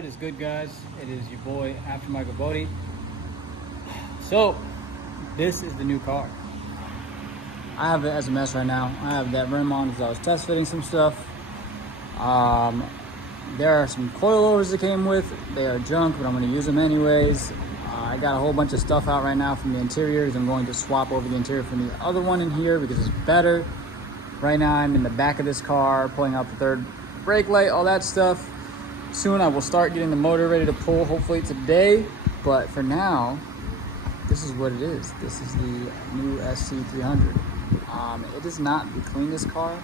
What is good, guys? It is your boy After Michael Bodie. So this is the new car. I have it as a mess right now. I have that rim on because I was test fitting some stuff. There are some coilovers that came with. They are junk, but I'm going to use them anyways. I got a whole bunch of stuff out right now from the interiors. I'm going to swap over the interior from the other one in here because it's better. Right now I'm in the back of this car, pulling out the third brake light, all that stuff. Soon I will start getting the motor ready to pull, hopefully today. But for now, this is what it is. This is the new SC300. It is not the cleanest car.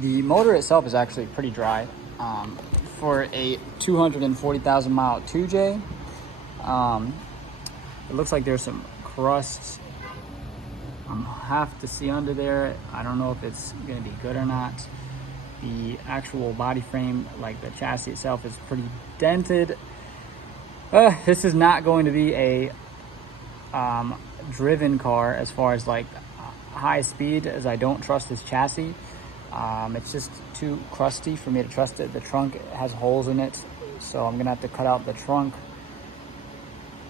The motor itself is actually pretty dry. For a 240,000 mile 2J, it looks like there's some crust. Have to see under there. I don't know if it's gonna be good or not. The actual body frame, like the chassis itself, is pretty dented. This is not going to be a driven car as far as like high speed, as I don't trust this chassis. It's just too crusty for me to trust it. The trunk has holes in it, so I'm gonna have to cut out the trunk.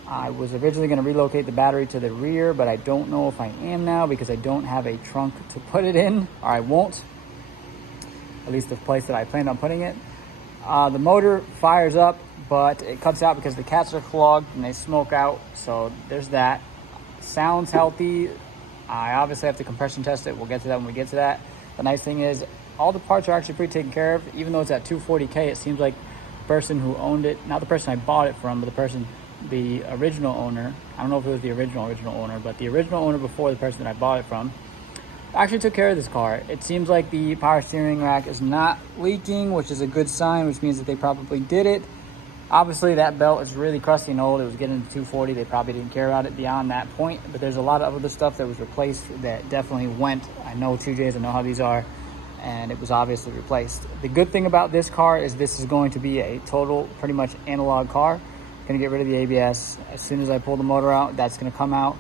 I was originally gonna relocate the battery to the rear, but I don't know if I am now because I don't have a trunk to put it in, or I won't. At least the place that I planned on putting it. The motor fires up, but it cuts out because the cats are clogged and they smoke out. So there's that. Sounds healthy. I obviously have to compression test it. We'll get to that when we get to that. The nice thing is all the parts are actually pretty taken care of. Even though it's at 240K, it seems like the person who owned it, not the person I bought it from, but the original owner. I don't know if it was the original owner, but the original owner before the person that I bought it from actually took care of this car. It seems like the power steering rack is not leaking, which is a good sign, which means that they probably did it. Obviously that belt is really crusty and old. It was getting to 240. They probably didn't care about it beyond that point, but there's a lot of other stuff that was replaced that definitely went. I know 2Js, I know how these are, and it was obviously replaced. The good thing about this car is this is going to be a total, pretty much analog car. Gonna get rid of the ABS. As soon as I pull the motor out, that's gonna come out.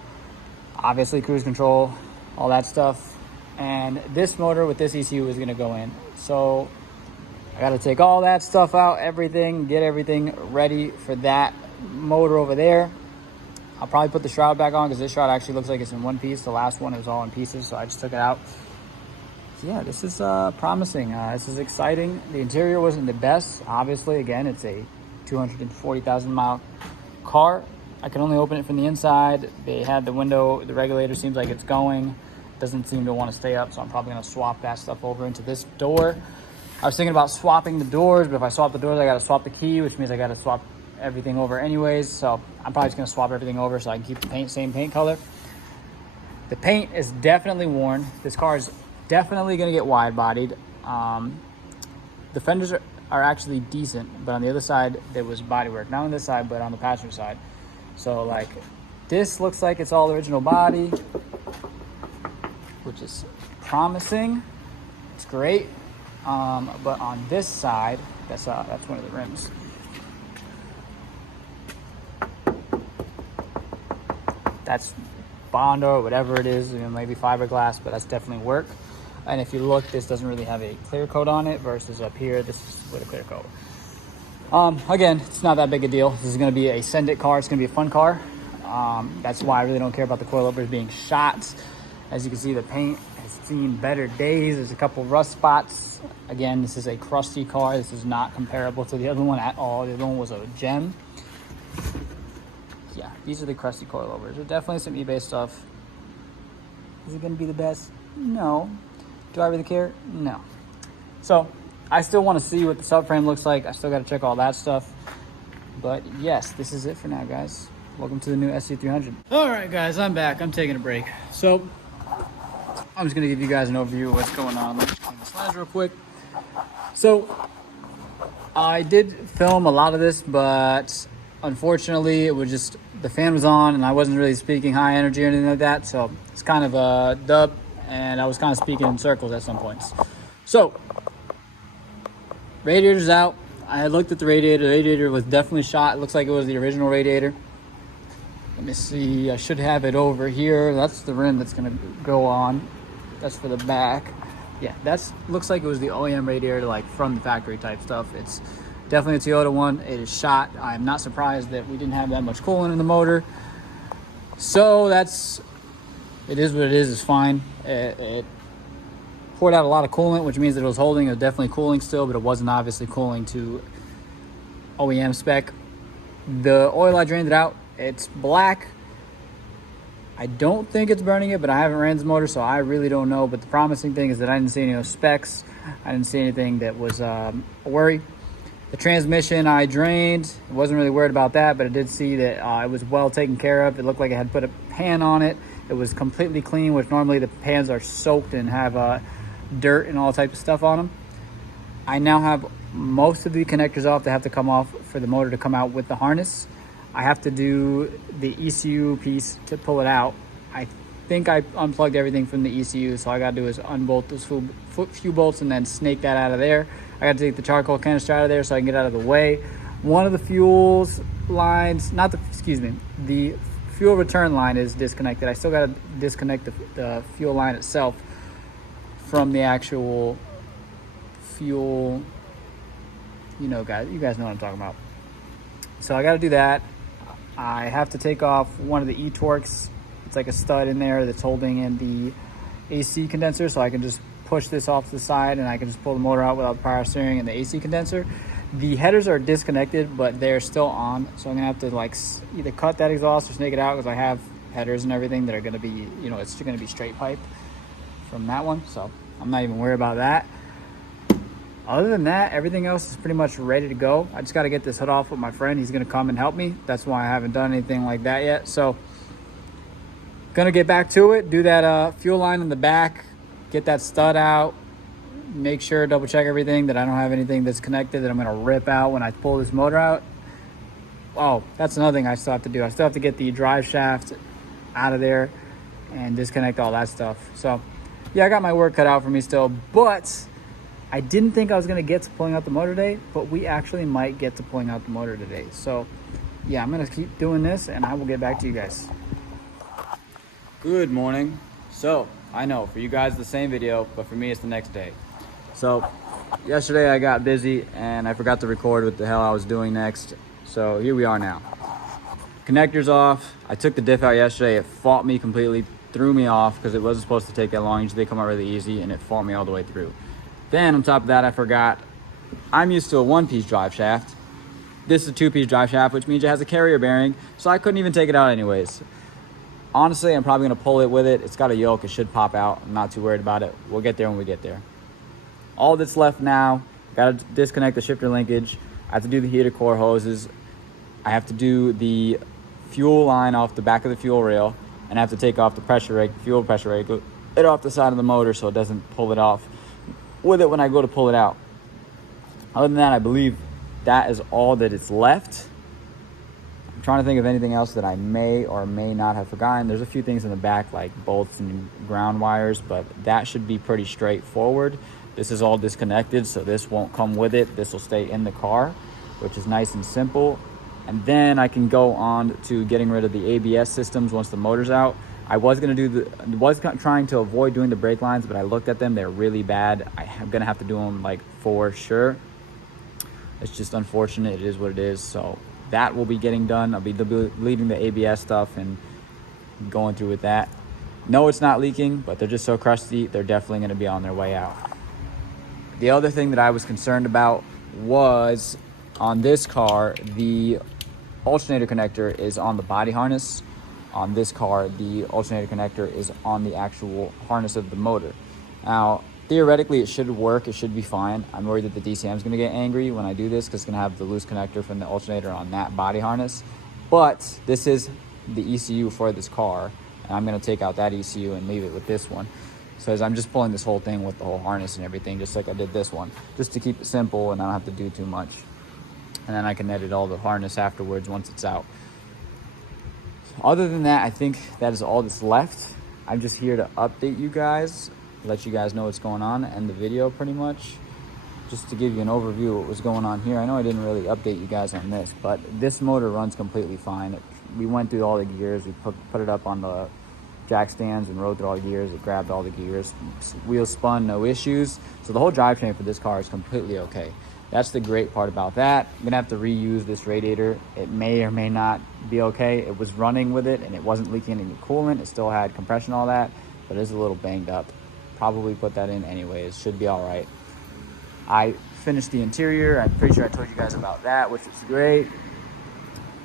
Obviously cruise control, all that stuff. And this motor with this ECU is gonna go in. So I gotta take all that stuff out, everything, get everything ready for that motor over there. I'll probably put the shroud back on because this shroud actually looks like it's in one piece. The last one, it was all in pieces, so I just took it out. Yeah, this is promising. This is exciting. The interior wasn't the best. Obviously, again, it's a 240,000 mile car. I can only open it from the inside. They had the window, the regulator seems like it's going. Doesn't seem to want to stay up, so I'm probably gonna swap that stuff over into this door. I was thinking about swapping the doors, but if I swap the doors, I gotta swap the key, which means I gotta swap everything over anyways. So I'm probably just gonna swap everything over so I can keep the paint, same paint color. The paint is definitely worn. This car is definitely gonna get wide bodied. The fenders are actually decent, but on the other side, there was body work. Not on this side, but on the passenger side. So like, this looks like it's all original body, which is promising. It's great. But on this side, that's one of the rims. That's Bondo or whatever it is, you know, maybe fiberglass, but that's definitely work. And if you look, this doesn't really have a clear coat on it versus up here, this is with a clear coat. Again, it's not that big a deal. This is gonna be a send it car. It's gonna be a fun car. That's why I really don't care about the coilovers being shot. As you can see, the paint has seen better days. There's a couple rust spots. Again, this is a crusty car. This is not comparable to the other one at all. The other one was a gem. Yeah, these are the crusty coilovers. There's definitely some eBay stuff. Is it gonna be the best? No. Do I really care? No. So, I still wanna see what the subframe looks like. I still gotta check all that stuff. But yes, this is it for now, guys. Welcome to the new SC300. All right, guys, I'm back. I'm taking a break. So, I'm just gonna give you guys an overview of what's going on. Let me clean this lens real quick. So, I did film a lot of this, but unfortunately, it was just, the fan was on and I wasn't really speaking high energy or anything like that. So, it's kind of a dub, and I was kind of speaking in circles at some points. So, radiator's out. I had looked at the radiator. The radiator was definitely shot. It looks like it was the original radiator. Let me see, I should have it over here. That's the rim that's gonna go on. That's for the back. Yeah, looks like it was the OEM radiator, like from the factory type stuff. It's Definitely a Toyota one. It is shot. I'm not surprised that we didn't have that much coolant in the motor. So it is what it is. It's fine. It poured out a lot of coolant, which means that it was holding. It was definitely cooling still, but it wasn't obviously cooling to OEM spec. The oil, I drained it out. It's black. I don't think it's burning it, but I haven't ran this motor, so I really don't know. But the promising thing is that I didn't see any specs. I didn't see anything that was a worry. The transmission I drained. I wasn't really worried about that, but I did see that it was well taken care of. It looked like it had put a pan on it. It was completely clean, which normally the pans are soaked and have dirt and all types of stuff on them. I now have most of the connectors off that have to come off for the motor to come out with the harness. I have to do the ECU piece to pull it out. I think I unplugged everything from the ECU, so all I gotta do is unbolt those few bolts and then snake that out of there. I gotta take the charcoal canister out of there so I can get out of the way. One of the fuels lines, the fuel return line is disconnected. I still gotta disconnect the fuel line itself from the actual fuel. You guys know what I'm talking about. So I gotta do that. I have to take off one of the E-Torques. It's like a stud in there that's holding in the AC condenser, so I can just push this off to the side and I can just pull the motor out without the power steering and the AC condenser. The headers are disconnected, but they're still on, so I'm gonna have to either cut that exhaust or snake it out, because I have headers and everything that are gonna be, it's gonna be straight pipe from that one, so I'm not even worried about that. Other than that, everything else is pretty much ready to go. I just got to get this hood off with my friend. He's going to come and help me. That's why I haven't done anything like that yet. So, going to get back to it, do that fuel line in the back, get that stud out, make sure, double check everything, that I don't have anything that's connected that I'm going to rip out when I pull this motor out. Oh, that's another thing I still have to do. I still have to get the drive shaft out of there and disconnect all that stuff. So, yeah, I got my work cut out for me still, but I didn't think I was gonna get to pulling out the motor today, but we actually might get to pulling out the motor today. So yeah, I'm gonna keep doing this and I will get back to you guys. Good morning. So I know for you guys the same video, but for me it's the next day. So yesterday I got busy and I forgot to record what the hell I was doing next. So here we are now. Connectors off. I took the diff out yesterday. It fought me completely, threw me off because it wasn't supposed to take that long. Usually they come out really easy, and it fought me all the way through. Then on top of that, I forgot, I'm used to a one-piece drive shaft. This is a two-piece drive shaft, which means it has a carrier bearing, so I couldn't even take it out anyways. Honestly, I'm probably gonna pull it with it. It's got a yoke, it should pop out. I'm not too worried about it. We'll get there when we get there. All that's left now, gotta disconnect the shifter linkage. I have to do the heater core hoses. I have to do the fuel line off the back of the fuel rail, and I have to take off the pressure rake, fuel pressure rake, it off the side of the motor so it doesn't pull it off with it when I go to pull it out. Other than that, I believe that is all that is left. I'm trying to think of anything else that I may or may not have forgotten. There's a few things in the back like bolts and ground wires, but that should be pretty straightforward. This is all disconnected, so this won't come with it. This will stay in the car, which is nice and simple. And then I can go on to getting rid of the ABS systems once the motor's out. I was trying to avoid doing the brake lines, but I looked at them. They're really bad. I'm gonna have to do them for sure. It's just unfortunate. It is what it is. So that will be getting done. I'll be deleting the ABS stuff and going through with that. No, it's not leaking, but they're just so crusty. They're definitely gonna be on their way out. The other thing that I was concerned about was on this car, the alternator connector is on the body harness. On this car, the alternator connector is on the actual harness of the motor. Now, theoretically, it should work. It should be fine. I'm worried that the DCM is going to get angry when I do this because it's going to have the loose connector from the alternator on that body harness. But this is the ECU for this car, and I'm going to take out that ECU and leave it with this one. So I'm just pulling this whole thing with the whole harness and everything, just like I did this one, just to keep it simple and I don't have to do too much. And then I can edit all the harness afterwards once it's out. Other than that, I think that is all that's left. I'm just here to update you guys, let you guys know what's going on, and the video pretty much, just to give you an overview of what was going on here. I know I didn't really update you guys on this, but this motor runs completely fine. We went through all the gears. We put it up on the jack stands and rode through all the gears. It grabbed all the gears. Wheels spun, no issues. So the whole drivetrain for this car is completely okay. That's the great part about that. I'm gonna have to reuse this radiator. It may or may not be okay. It was running with it and it wasn't leaking any coolant. It still had compression, all that, but it is a little banged up. Probably put that in anyways, should be all right. I finished the interior. I'm pretty sure I told you guys about that, which is great.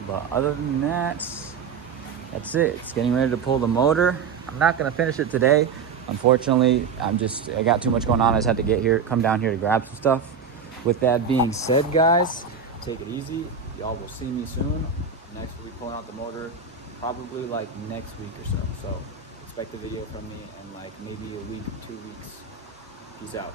But other than that, that's it. It's getting ready to pull the motor. I'm not gonna finish it today. Unfortunately, I got too much going on. I just had to come down here to grab some stuff. With that being said, guys, take it easy. Y'all will see me soon. Next, we'll be pulling out the motor, probably like next week or so. So expect a video from me in like maybe a week, 2 weeks. Peace out.